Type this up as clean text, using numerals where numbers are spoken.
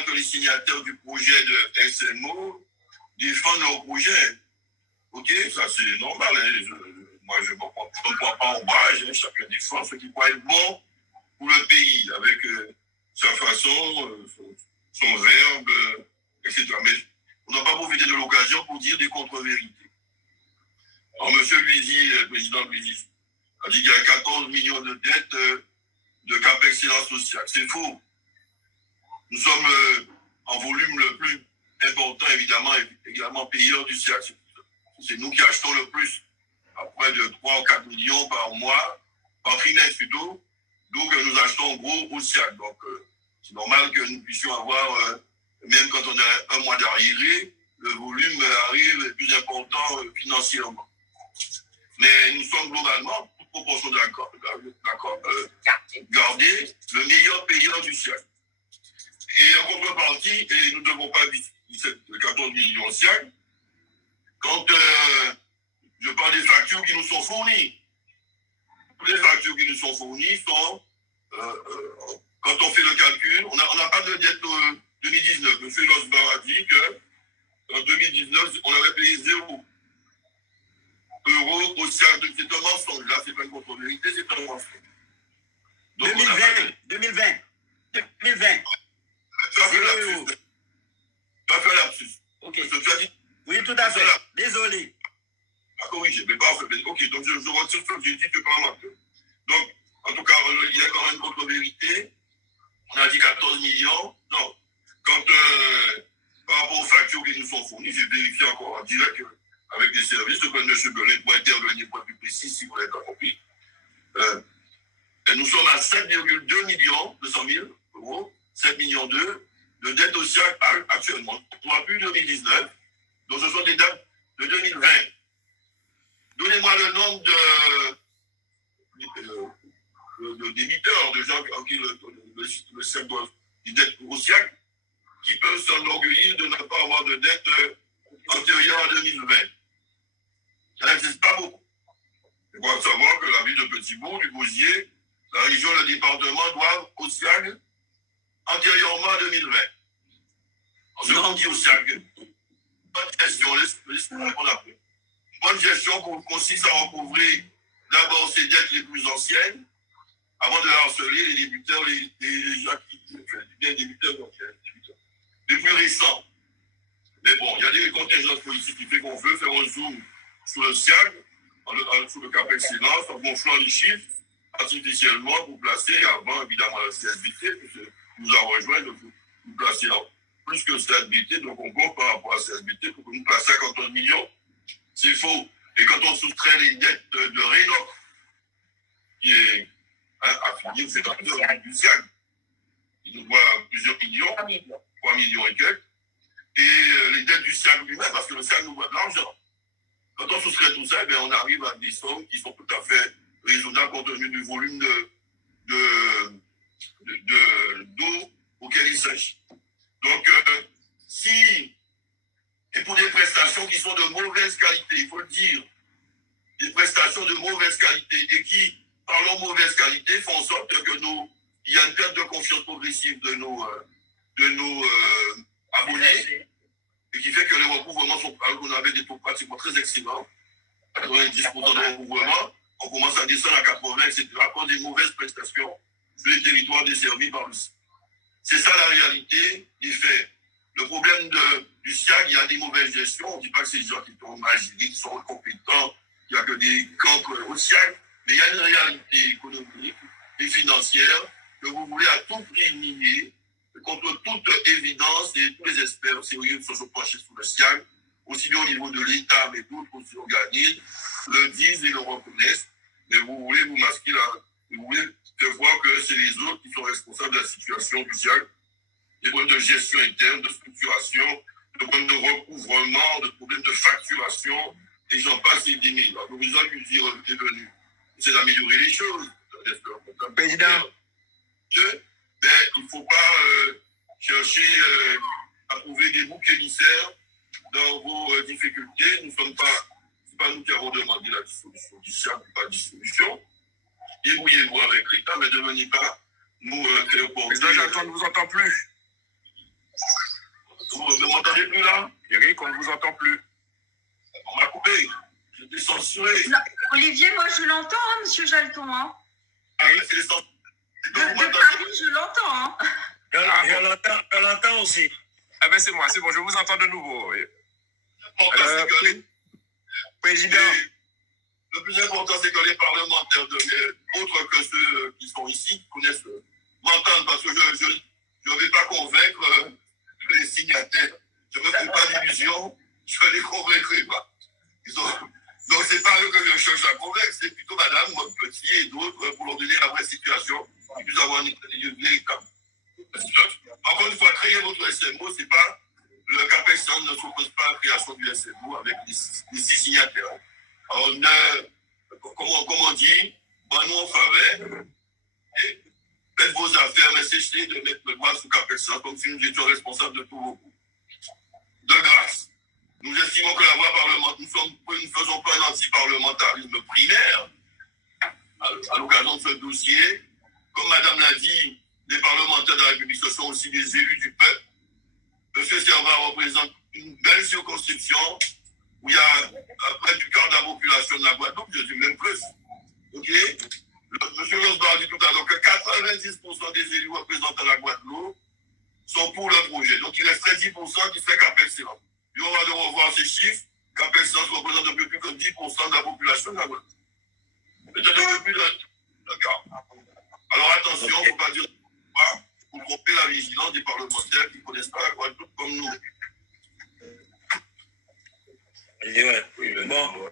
normal que les signataires du projet de SMO défendent leur projet. Ok, ça c'est normal. Hein. Moi, je ne me prends pas en barrage. Hein. Chacun défend ce qui pourrait être bon pour le pays, avec sa façon, son verbe, etc. Mais on n'a pas profité de l'occasion pour dire des contre-vérités. Alors, M. Luizy, le président Luizy, a dit qu'il y a 14 millions de dettes de cap excellence sociale. C'est faux. Nous sommes en volume le plus important, également payeurs du SIAC. C'est nous qui achetons le plus, à près de 3 ou 4 millions par mois, par trimestre plutôt. Donc, nous achetons gros au SIAC. Donc, c'est normal que nous puissions avoir, même quand on a un mois d'arrivée, le volume arrive plus important financièrement. Mais nous sommes globalement, toute proportion gardée, le meilleur payeur du SIAC. Et en contrepartie, et nous ne devons pas viser 14 millions SIAC, quand je parle des factures qui nous sont fournies. Les factures qui nous sont fournies sont, quand on fait le calcul, on n'a pas de dette 2019. M. Losbar a dit qu'en 2019, on avait payé 0 € au SIAC. C'est un mensonge. Là, ce n'est pas une contre-vérité, c'est un mensonge. Donc, 2020. Tu as fait lapsus. Tu as fait lapsus. Ok. Tu as dit, oui, tout à fait. Désolé. Ah, corrigé, mais pas en fait. Ok, donc je retire ce que j'ai dit, je parle un peu. Donc, en tout cas, il y a quand même une contre-vérité. On a dit 14 millions. Non. Quand, par rapport aux factures qui nous sont fournies, j'ai vérifié encore en direct avec des services, le M. Belin pour intervenir pour être plus précis, si vous l'avez pas compris. Et nous sommes à 7,2 millions 200 000 euros, 7 millions 2 de dettes au SIAC actuellement. On n'a plus 2019. Donc, ce sont des dates de 2020. Donnez-moi le nombre de débiteurs, de gens à qui le SIAC doit des dettes au SIAC, qui peuvent s'enorgueillir de ne pas avoir de dette antérieure à 2020. Ça n'existe pas beaucoup. Il faut savoir que la ville de Petit-Bourg, du Gosier, la région et le département doivent au SIAC antérieurement à 2020. Ce qu'on dit au SIAC, bonne gestion, l'esprit qu'on appelle. Bonne gestion consiste à recouvrer d'abord ces dettes les plus anciennes, avant de harceler les débuteurs, les gens qui bien débuteurs, les plus récents. Mais bon, il y a des contingences politiques qui font qu'on veut faire un zoom sur le SIAC, sur le cap excellence, en gonflant les chiffres artificiellement pour placer avant, évidemment, la CSBT, puisque nous a rejoint, donc nous placer plus que CSBT, donc on compte par rapport à CSBT pour que nous placions à 14 millions. C'est faux. Et quand on soustrait les dettes de Rénoc, qui est affilié au fédérateur du SIAC, il nous doit plusieurs millions, 3 millions et quelques, et les dettes du SIAC lui-même, parce que le SIAC nous doit de l'argent. Quand on soustrait tout ça, on arrive à des sommes qui sont tout à fait raisonnables compte tenu du volume d'eau auquel il s'agit. Donc, et pour des prestations qui sont de mauvaise qualité, il faut le dire, des prestations de mauvaise qualité et qui, par leur mauvaise qualité, font en sorte que il y a une perte de confiance progressive de nos abonnés et qui fait que les recouvrements sont, alors qu'on avait des taux pratiquement très excellents, 90% de recouvrement, on commence à descendre à 80, etc., à cause des mauvaises prestations sur les territoires desservis par le SIAC. C'est ça la réalité des faits. Le problème du SIAC, il y a des mauvaises gestions. On ne dit pas que c'est des gens qui sont magiques, qui sont incompétents, qu'il n'y a que des cancres au SIAC, mais il y a une réalité économique et financière que vous voulez à tout prix nier, contre toute évidence, et tous les experts sérieux qui sont penchés sur le SIAC, aussi bien au niveau de l'État, mais d'autres organismes, le disent et le reconnaissent, mais vous voulez vous masquer là, vous voulez faire voir que c'est les autres qui sont responsables de la situation du SIAC, des problèmes de gestion interne, de structuration, de problèmes de recouvrement, de problèmes de facturation, et j'en passe et des mille. Le président lui dire est venu, c'est d'améliorer les choses. Président. Mais il ne faut pas chercher à trouver des boucs émissaires dans vos difficultés. Ce n'est pas nous qui avons demandé la dissolution du SIAC, pas de dissolution. Débrouillez-vous avec l'État, mais ne venez pas nous téléporter. Président, j'entends, ne vous entends plus. m'entendez plus là? Eric, on ne vous entend plus. On m'a coupé. J'étais censuré. Non, Olivier, moi je l'entends, hein, monsieur Jalton. Hein. Ah, mais c'est les censures. De Paris, je l'entends. Hein. Je l'entends aussi. Ah ben c'est moi, c'est bon, je vous entends de nouveau. Oui. Président. Le plus important, c'est que les parlementaires, autres que ceux qui sont ici, connaissent, m'entendent, parce que je ne vais pas convaincre les signataires. Je ne me fais pas d'illusions, je ne les convaincrai pas. Donc, ce n'est pas eux que je cherche à convaincre, c'est plutôt Madame Petit et d'autres pour leur donner la vraie situation, et puis avoir une véritable. Encore une fois, créer votre SMO, c'est pas le CAPEX ne s'oppose pas à la création du SMO avec les 6 signataires. On comme on dit, bon, nous on ferait, faites vos affaires, mais cessez de mettre le doigt sous CAPEX comme si nous étions responsables de tous vos coups. De grâce, nous estimons que la voie parlementaire, nous ne faisons pas un anti-parlementarisme primaire à l'occasion de ce dossier. Comme Madame l'a dit, les parlementaires de la République, ce sont aussi des élus du peuple. M. Servat représente une belle circonscription où il y a près du quart de la population de la Guadeloupe, je dis même plus. OK? M. Rosbar a dit tout à l'heure que 90% des élus représentant la Guadeloupe sont pour le projet. Donc il resterait 10% qui fait CAPEX. Et on va de revoir ces chiffres. CAPEX représente un peu plus que 10% de la population de la Guadeloupe. Peut-être un peu plus de cas. Alors attention, il ne faut pas dire pour tromper la vigilance des parlementaires qui ne connaissent pas la Guadeloupe comme nous. Ouais. Bon.